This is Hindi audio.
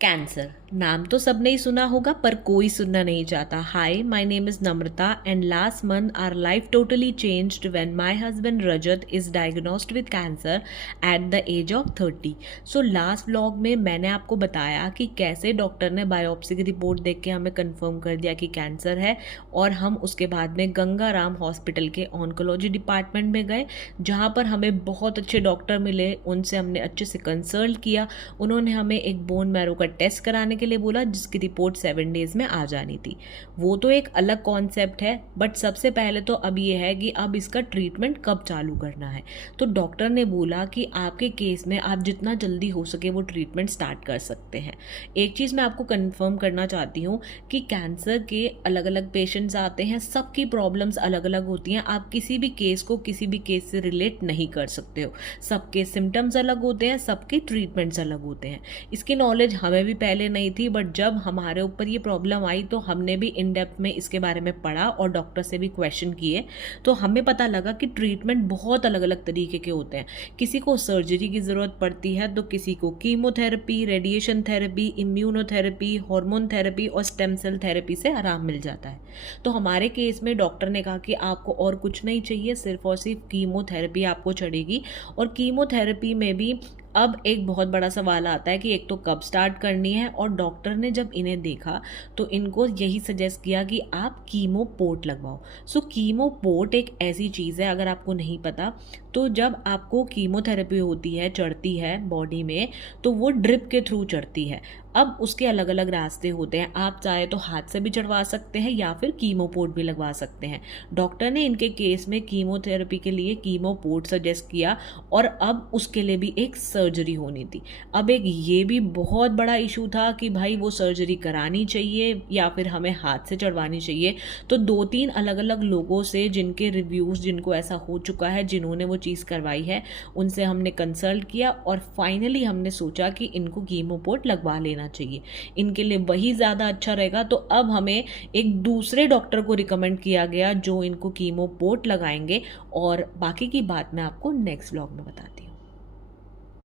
कैंसर नाम तो सबने ही सुना होगा पर कोई सुनना नहीं चाहता। Hi, my name is Namrata and last month our life totally changed when my husband Rajat is diagnosed with cancer at the age of 30। So last vlog में मैंने आपको बताया कि कैसे डॉक्टर ने बायोप्सी की रिपोर्ट देख के हमें कंफर्म कर दिया कि कैंसर है, और हम उसके बाद में गंगाराम हॉस्पिटल के ऑन्कोलॉजी डिपार्टमेंट में गए, जहाँ पर हमें बहुत अच्छे डॉक्टर मिले। उनसे हमने अच्छे से कंसल्ट किया। उन्होंने हमें एक बोन मैरो का टेस्ट कराने के लिए बोला, जिसकी रिपोर्ट 7 डेज में आ जानी थी। वो तो एक अलग कॉन्सेप्ट है, बट सबसे पहले तो अब ये है कि अब इसका ट्रीटमेंट कब चालू करना है। तो डॉक्टर ने बोला कि आपके केस में आप जितना जल्दी हो सके वो ट्रीटमेंट स्टार्ट कर सकते हैं। एक चीज़ मैं आपको कंफर्म करना चाहती हूँ कि कैंसर के अलग अलग पेशेंट्स आते हैं, सबकी प्रॉब्लम्स अलग अलग होती हैं। आप किसी भी केस को किसी भी केस से रिलेट नहीं कर सकते हो। सबके सिम्टम्स अलग होते हैं, सबके ट्रीटमेंट्स अलग होते हैं। इसकी नॉलेज हमें भी पहले नहीं थी, बट जब हमारे ऊपर ये प्रॉब्लम आई तो हमने भी इन डेप्थ में इसके बारे में पढ़ा और डॉक्टर से भी क्वेश्चन किए। तो हमें पता लगा कि ट्रीटमेंट बहुत अलग अलग तरीके के होते हैं। किसी को सर्जरी की ज़रूरत पड़ती है, तो किसी को chemotherapy, radiation therapy, immunotherapy, hormone therapy और स्टेम सेल थेरेपी से आराम मिल जाता है। तो हमारे केस में डॉक्टर ने कहा कि आपको और कुछ नहीं चाहिए, सिर्फ और सिर्फ कीमोथेरेपी आपको चढ़ेगी। और कीमोथेरेपी में भी अब एक बहुत बड़ा सवाल आता है कि एक तो कब स्टार्ट करनी है, और डॉक्टर ने जब इन्हें देखा तो इनको यही सजेस्ट किया कि आप कीमो पोर्ट लगवाओ। सो कीमो पोर्ट एक ऐसी चीज़ है, अगर आपको नहीं पता, तो जब आपको कीमोथेरेपी होती है, चढ़ती है बॉडी में, तो वो ड्रिप के थ्रू चढ़ती है। अब उसके अलग अलग रास्ते होते हैं। आप चाहे तो हाथ से भी चढ़वा सकते हैं या फिर कीमो पोर्ट भी लगवा सकते हैं। डॉक्टर ने इनके केस में कीमोथेरेपी के लिए कीमो पोर्ट सजेस्ट किया, और अब उसके लिए भी एक सर्जरी होनी थी। अब एक ये भी बहुत बड़ा इशू था कि भाई वो सर्जरी करानी चाहिए या फिर हमें हाथ से चढ़वानी चाहिए। तो 2-3 अलग अलग लोगों से, जिनके रिव्यूज़, जिनको ऐसा हो चुका है, जिन्होंने वो चीज़ करवाई है, उनसे हमने कंसल्ट किया और फाइनली हमने सोचा कि इनको कीमो पोर्ट लगवा लेना चाहिए। इनके लिए वही ज़्यादा अच्छा रहेगा। तो अब हमें एक दूसरे डॉक्टर को रिकमेंड किया गया जो इनको कीमो पोर्ट लगाएंगे, और बाकी की बात मैं आपको नेक्स्ट व्लॉग में बताती हूँ।